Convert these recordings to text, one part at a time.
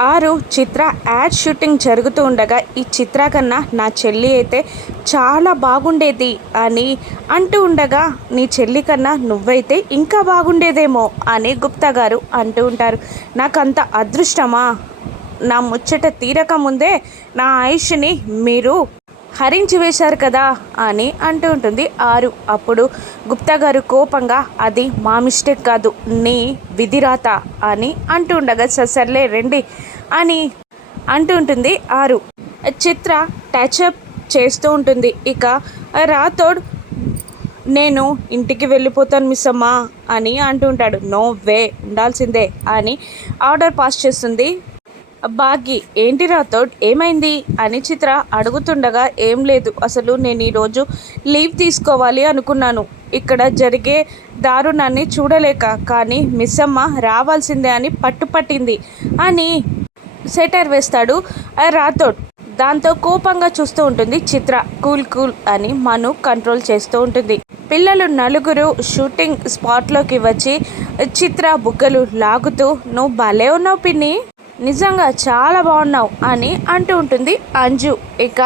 ఆరు చిత్ర ad shooting జరుగుతూ ఉండగా ఈ చిత్ర కన్నా నా చెల్లి అయితే చాలా బాగుండేది అని అంటూ ఉండగా నీ చెల్లి కన్నా నువ్వైతే ఇంకా బాగుండేదేమో అని గుప్తా గారు అంటూ ఉంటారు. నాకంత అదృష్టమా? నా ముచ్చట తీరక ముందే నా ఆయుష్ని మీరు హరించి వేశారు కదా అని అంటూ ఉంటుంది ఆరు. అప్పుడు గుప్తా గారు కోపంగా అది మా మిస్టేక్ కాదు నీ విధిరాత అని అంటూ ఉండగా సర్లే రండి అని అంటూ ఉంటుంది ఆరు. చిత్ర టచ్అప్ చేస్తూ ఉంటుంది. ఇక రాథోడ్ నేను ఇంటికి వెళ్ళిపోతాను మిస్ అమ్మా అని అంటూ ఉంటాడు. నో వే ఉండాల్సిందే అని ఆర్డర్ పాస్ చేస్తుంది. బాగి ఏంటి రాథోడ్? ఏమైంది? అని చిత్ర అడుగుతుండగా ఏం లేదు. అసలు నేను ఈరోజు లీవ్ తీసుకోవాలి అనుకున్నాను. ఇక్కడ జరిగే దారుణాన్ని చూడలేక. కానీ మిస్ అమ్మ రావాల్సిందే అని పట్టుపట్టింది అని సెటర్ వేస్తాడు రాథోడ్. దాంతో కోపంగా చూస్తూ ఉంటుంది చిత్ర. కూల్ కూల్ అని మను కంట్రోల్ చేస్తూ ఉంటుంది. పిల్లలు నలుగురు షూటింగ్ స్పాట్లోకి వచ్చి చిత్ర బుగ్గలు లాగుతూ నువ్వు భలే ఉన్నావు పిన్ని. నిజంగా చాలా బాగున్నావు అని అంటూ ఉంటుంది అంజు. ఇక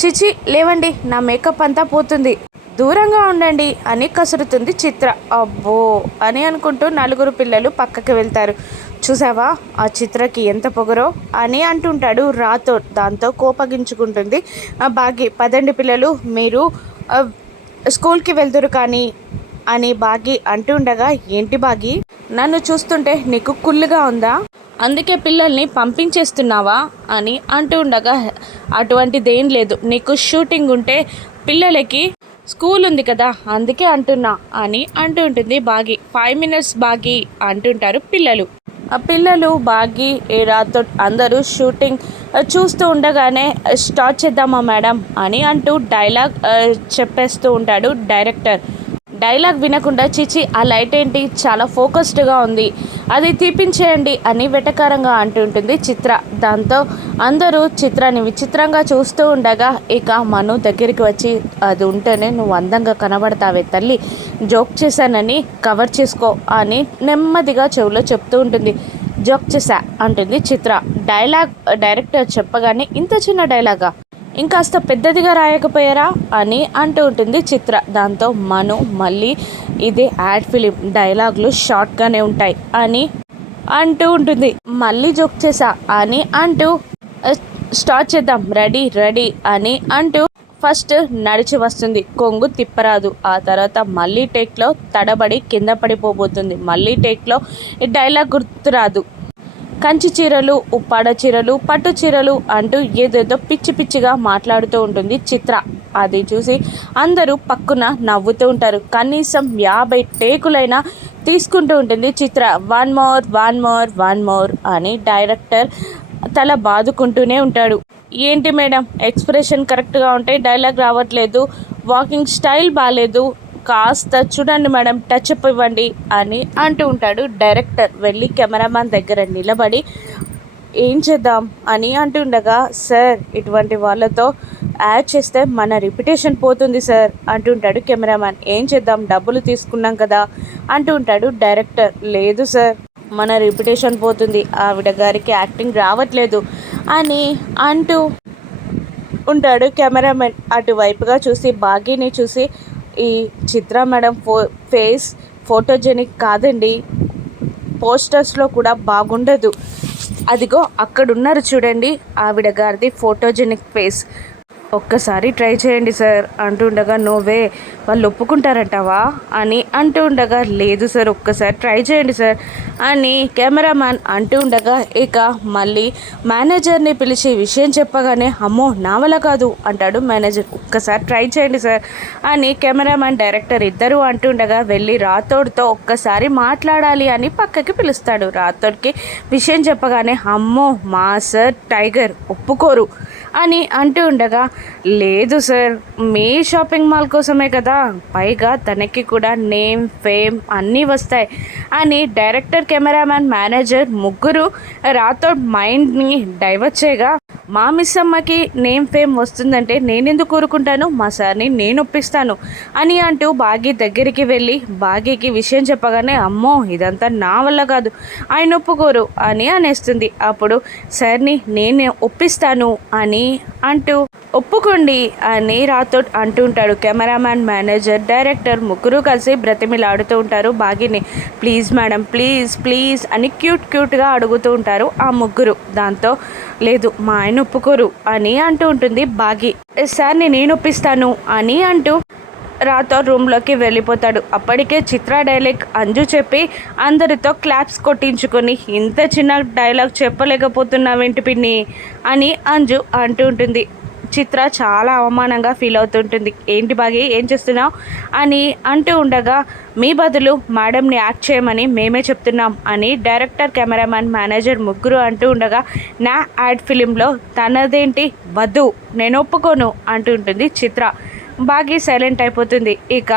చిచి లేవండి నా మేకప్ అంతా పోతుంది. దూరంగా ఉండండి అని కసురుతుంది చిత్ర. అబ్బో అని అనుకుంటూ నలుగురు పిల్లలు పక్కకి వెళ్తారు. చూసావా ఆ చిత్రకి ఎంత పొగరో? అని అంటుంటాడు రాతో. దాంతో కోపగించుకుంటుంది "ఆ, బాగి పదండి పిల్లలు మీరు స్కూల్కి వెళ్తురు కానీ అని బాగి అంటుండగా ఏంటి బాగి? నన్ను చూస్తుంటే నీకు కుళ్ళుగా ఉందా? అందుకే పిల్లల్ని పంపించేస్తున్నావా అని అంటూ ఉండగా అటువంటిదేం లేదు. నీకు షూటింగ్ ఉంటే పిల్లలకి స్కూల్ ఉంది కదా అందుకే అంటున్నా అని అంటూ ఉంటుంది బాగి. ఫైవ్ మినిట్స్ బాగి అంటుంటారు పిల్లలు. ఆ పిల్లలు బాగి ఏ రాతో అందరూ షూటింగ్ చూస్తూ ఉండగానే స్టార్ట్ చేద్దామా మేడం అని అంటూ డైలాగ్ చెప్పేస్తూ ఉంటాడు డైరెక్టర్. డైలాగ్ వినకుండా చిచి ఆ లైట్ ఏంటి? చాలా ఫోకస్డ్గా ఉంది. అది తీపించేయండి అని వెటకారంగా అంటుంటుంది చిత్ర. దాంతో అందరూ చిత్రాన్ని విచిత్రంగా చూస్తూ ఉండగా ఇక మను దగ్గరికి వచ్చి అది ఉంటేనే నువ్వు అందంగా కనబడతావే తల్లి. జోక్ చేశానని కవర్ చేసుకో అని నెమ్మదిగా చెవిలో చెప్తూ ఉంటుంది. జోక్ చేశా అంటుంది చిత్ర. డైలాగ్ డైరెక్టర్ చెప్పగానే ఇంత చిన్న డైలాగా? ఇంకాస్త పెద్దదిగా రాయకపోయారా అని అంటూ ఉంటుంది చిత్ర. దాంతో మను మళ్ళీ ఇది యాడ్ ఫిలిం డైలాగులు షార్ట్గానే ఉంటాయి అని అంటూ ఉంటుంది. మళ్ళీ జోక్ చేసా అని అంటూ స్టార్ట్ చేద్దాం రెడీ రెడీ అని అంటూ ఫస్ట్ నడిచి వస్తుంది. కొంగు తిప్పరాదు. ఆ తర్వాత మళ్ళీ టేక్లో తడబడి కింద పడిపోబోతుంది. మళ్ళీ టేక్లో ఈ డైలాగ్ గుర్తురాదు. కంచి చీరలు ఉప్పాడ చీరలు పట్టు చీరలు అంటూ ఏదేదో పిచ్చి పిచ్చిగా మాట్లాడుతూ ఉంటుంది చిత్ర. అది చూసి అందరూ పక్కున నవ్వుతూ ఉంటారు. కనీసం యాభై టేకులైనా తీసుకుంటూ ఉంటుంది Chitra. One more one more one more అని డైరెక్టర్ తల బాదుకుంటూనే ఉంటాడు. ఏంటి మేడం? ఎక్స్ప్రెషన్ కరెక్ట్గా ఉంటే డైలాగ్ రావట్లేదు. వాకింగ్ స్టైల్ బాగాలేదు కాస్త చూడండి మేడం టచ్ అప్ ఇవ్వండి అని అంటూ ఉంటాడు. డైరెక్టర్ వెళ్ళి కెమెరామ్యాన్ దగ్గర నిలబడి ఏం చేద్దాం? అని అంటుండగా సార్ ఇటువంటి వాళ్ళతో యాడ్ చేస్తే మన రిప్యుటేషన్ పోతుంది సార్ అంటుంటాడు కెమెరామ్యాన్. ఏం చేద్దాం? డబ్బులు తీసుకున్నాం కదా అంటూ ఉంటాడు డైరెక్టర్ లేదు సార్ మన రిప్యుటేషన్ పోతుంది ఆవిడ గారికి యాక్టింగ్ రావట్లేదు అని అంటూ ఉంటాడు కెమెరామెన్ అటువైపుగా చూసి బాగీని చూసి ఈ చిత్ర మేడం ఫో ఫేస్ ఫోటోజెనిక్ కాదండి. పోస్టర్స్లో కూడా బాగుండదు. అదిగో అక్కడున్నారు చూడండి ఆవిడ గారిది ఫోటోజెనిక్ ఫేస్. ఒక్కసారి ట్రై చేయండి సార్ అంటుండగా నోవే వాళ్ళు ఒప్పుకుంటారంటావా? అని అంటూ ఉండగా లేదు సార్ ఒక్కసారి ట్రై చేయండి సార్. అని కెమెరామ్యాన్ అంటూ ఉండగా ఇక మళ్ళీ మేనేజర్ని పిలిచి విషయం చెప్పగానే అమ్మో నా వల్ల కాదు అంటాడు మేనేజర్. ఒక్కసారి ట్రై చేయండి సార్ అని కెమెరామ్యాన్ డైరెక్టర్ ఇద్దరు అంటుండగా వెళ్ళి రాథోడ్తో ఒక్కసారి మాట్లాడాలి అని పక్కకి పిలుస్తాడు. రాథోడ్కి విషయం చెప్పగానే అమ్మో మా సార్ టైగర్ ఒప్పుకోరు. అని అంటూ ఉండగా లేదు సార్ మీ షాపింగ్ మాల్ కోసమే కదా పైగా తనకి కూడా నేమ్ ఫేమ్ అన్నీ వస్తాయి అని డైరెక్టర్ కెమెరామ్యాన్ మేనేజర్ ముగ్గురు రాథోడ్ మైండ్ని డైవర్ట్ చేయగా మా మిస్ అమ్మకి నేమ్ ఫేమ్ వస్తుందంటే నేనెందుకు కోరుకుంటాను మా సార్ని నేను ఒప్పిస్తాను అని అంటూ బాగి దగ్గరికి వెళ్ళి బాగీకి విషయం చెప్పగానే అమ్మో ఇదంతా నా వల్ల కాదు ఆయన ఒప్పుకోరు అని అనేస్తుంది. అప్పుడు సార్ని నేనే ఒప్పిస్తాను అని అంటూ ఒప్పుకోండి అని రాథోడ్ అంటుంటాడు. కెమెరామ్యాన్ మేనేజర్ డైరెక్టర్ ముగ్గురు కలిసి బ్రతిమిలాడుతూ ఉంటారు. బాగిని ప్లీజ్ మేడం ప్లీజ్ ప్లీజ్ అని క్యూట్ క్యూట్గా అడుగుతూ ఉంటారు ఆ ముగ్గురు. దాంతో లేదు మా ఆయన ఒప్పుకోరు అని అంటూ ఉంటుంది బాగి. సార్ని నేను ఒప్పిస్తాను అని అంటూ రాతో రూమ్లోకి వెళ్ళిపోతాడు. అప్పటికే చిత్ర డైలాగ్ అంజు చెప్పి అందరితో క్లాప్స్ కొట్టించుకొని ఇంత చిన్న డైలాగ్ చెప్పలేకపోతున్నావేంటి పిన్ని? అని అంజు అంటూ ఉంటుంది. చిత్ర చాలా అవమానంగా ఫీల్ అవుతుంటుంది. ఏంటి బాగి ఏం చేస్తున్నావు? అని అంటూ ఉండగా మీ బదులు మేడంని యాక్ట్ చేయమని మేమే చెప్తున్నాం అని డైరెక్టర్ కెమెరామ్యాన్ మేనేజర్ ముగ్గురు అంటూ ఉండగా నా యాడ్ ఫిలింలో తనదేంటి? వద్దు నేను ఒప్పుకోను అంటూ ఉంటుంది చిత్ర. బాగి సైలెంట్ అయిపోతుంది. ఇక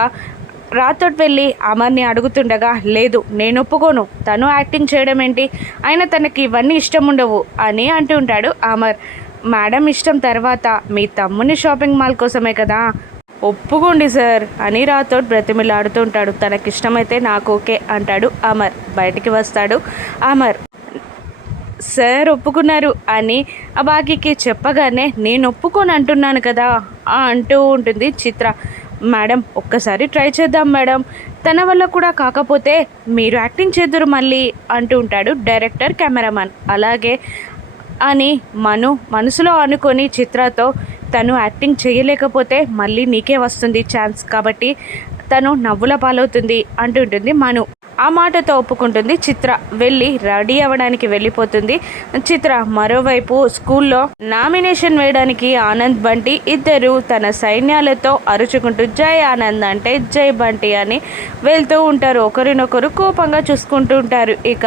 రాథోడ్ వెళ్ళి అమర్ని అడుగుతుండగా లేదు నేను ఒప్పుకోను. తను యాక్టింగ్ చేయడం ఏంటి అయినా తనకి ఇవన్నీ ఇష్టం ఉండవు అని అంటూ ఉంటాడు అమర్. మేడం ఇష్టం తర్వాత మీ తమ్ముని షాపింగ్ మాల్ కోసమే కదా? ఒప్పుకోండి సార్ అని రాతో బ్రతిమిలాడుతూ ఉంటాడు. తనకిష్టమైతే నాకు ఓకే అంటాడు అమర్. బయటికి వస్తాడు అమర్. సార్ ఒప్పుకున్నారు అని ఆ అబాగికి చెప్పగానే నేను ఒప్పుకొని అంటున్నాను కదా అంటూ ఉంటుంది చిత్ర. మేడం ఒక్కసారి ట్రై చేద్దాం మేడం. తన వల్ల కూడా కాకపోతే మీరు యాక్టింగ్ చేద్దరు మళ్ళీ అంటూ ఉంటాడు డైరెక్టర్ కెమెరామన్. అలాగే అని మను మనసులో అనుకొని చిత్రతో తను యాక్టింగ్ చేయలేకపోతే మళ్ళీ నీకే వస్తుంది ఛాన్స్ కాబట్టి తను నవ్వుల పాలవుతుంది అంటుంటుంది మను. ఆ మాటతో ఒప్పుకుంటుంది. చిత్ర వెళ్ళి రెడీ అవ్వడానికి వెళ్ళిపోతుంది. చిత్ర మరోవైపు స్కూల్లో నామినేషన్ వేయడానికి ఆనంద్ బంటి ఇద్దరు తన సైన్యాలతో అరుచుకుంటూ జై ఆనంద్ అంటే జై బంటి అని వెళ్తూ ఉంటారు. ఒకరినొకరు కోపంగా చూసుకుంటూ ఉంటారు. ఇక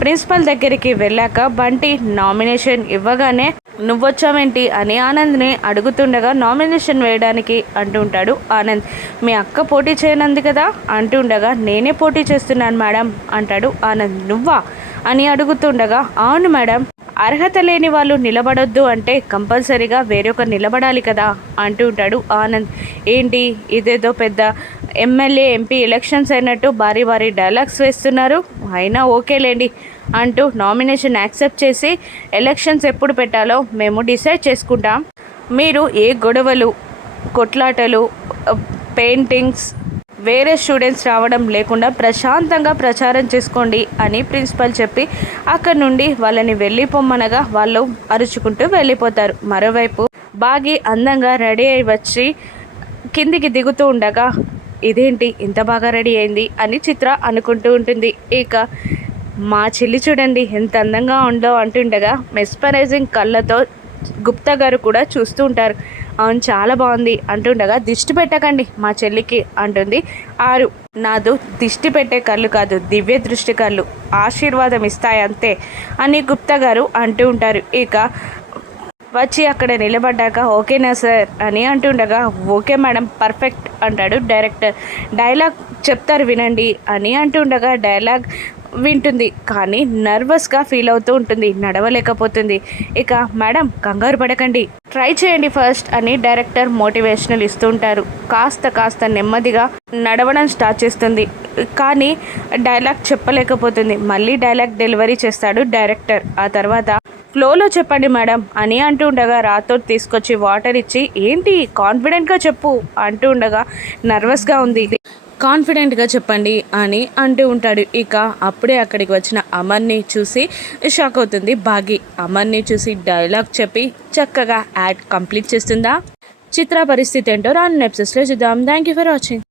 ప్రిన్సిపల్ దగ్గరికి వెళ్ళాక బంటి నామినేషన్ ఇవ్వగానే నువ్వొచ్చావేంటి? అని ఆనంద్ని అడుగుతుండగా నామినేషన్ వేయడానికి అంటుంటాడు ఆనంద్. మీ అక్క పోటీ చేయనంది కదా? అంటుండగా నేనే పోటీ చేస్తున్నాను మేడం అంటాడు ఆనంద్. నువ్వా? అని అడుగుతుండగా అవును మేడం. అర్హత లేని వాళ్ళు నిలబడొద్దు అంటే కంపల్సరీగా వేరొకరు నిలబడాలి కదా? అంటూ ఉంటాడు ఆనంద్. ఏంటి? ఇదేదో పెద్ద ఎమ్మెల్యే ఎంపీ ఎలక్షన్స్ అయినట్టు భారీ భారీ డైలాగ్స్ వేస్తున్నారు. అయినా ఓకేలేండి. అంటూ నామినేషన్ యాక్సెప్ట్ చేసి ఎలక్షన్స్ ఎప్పుడు పెట్టాలో మేము డిసైడ్ చేసుకుంటాం. మీరు ఏ గొడవలు కొట్లాటలు పెయింటింగ్స్ వేరే స్టూడెంట్స్ రావడం లేకుండా ప్రశాంతంగా ప్రచారం చేసుకోండి అని ప్రిన్సిపల్ చెప్పి అక్కడ నుండి వాళ్ళని వెళ్ళిపోమ్మనగా వాళ్ళు అరుచుకుంటూ వెళ్ళిపోతారు. మరోవైపు బాగి అందంగా రెడీ అయి వచ్చి కిందికి దిగుతూ ఉండగా ఇదేంటి? ఇంత బాగా రెడీ అయింది అని చిత్ర అనుకుంటూ ఉంటుంది. ఇక మా చెల్లి చూడండి ఎంత అందంగా ఉందో అంటుండగా మెస్పరైజింగ్ కళ్ళతో గుప్తా గారు కూడా చూస్తూ ఉంటారు. అవును చాలా బాగుంది అంటుండగా దిష్టి పెట్టకండి మా చెల్లికి అంటుంది ఆరు. నాదు దిష్టి పెట్టే కళ్ళు కాదు దివ్య దృష్టి కళ్ళు. ఆశీర్వాదం ఇస్తాయి అంతే అని గుప్తా గారు అంటూ ఉంటారు. ఇక వచ్చి అక్కడ నిలబడ్డాక ఓకేనా సార్ అని అంటుండగా ఓకే మేడం పర్ఫెక్ట్ అంటాడు డైరెక్టర్. డైలాగ్ చెప్తారు వినండి అని అంటుండగా డైలాగ్ వింటుంది. కానీ నర్వస్గా ఫీల్ అవుతూ ఉంటుంది. నడవలేకపోతుంది. ఇక మేడం కంగారు పడకండి. ట్రై చేయండి ఫస్ట్ అని డైరెక్టర్ మోటివేషనల్ ఇస్తుంటారు కాస్త కాస్త నెమ్మదిగా నడవడం స్టార్ట్ చేస్తుంది. కానీ డైలాగ్ చెప్పలేకపోతుంది. మళ్ళీ డైలాగ్ డెలివరీ చేస్తాడు డైరెక్టర్. ఆ తర్వాత ఫ్లోలో చెప్పండి మేడం అని అంటూ ఉండగా రాతో తీసుకొచ్చి వాటర్ ఇచ్చి ఏంటి కాన్ఫిడెంట్గా చెప్పు అంటూ ఉండగా నర్వస్గా ఉంది. కాన్ఫిడెంట్గా చెప్పండి అని అంటూ ఉంటాడు. ఇక అప్పుడే అక్కడికి వచ్చిన అమర్ని చూసి షాక్ అవుతుంది. బాగి అమర్ని చూసి డైలాగ్ చెప్పి చక్కగా యాడ్ కంప్లీట్ చేస్తుందా? చిత్ర పరిస్థితి ఏంటో రాను నెప్సెస్లో చూద్దాం. Thank you for watching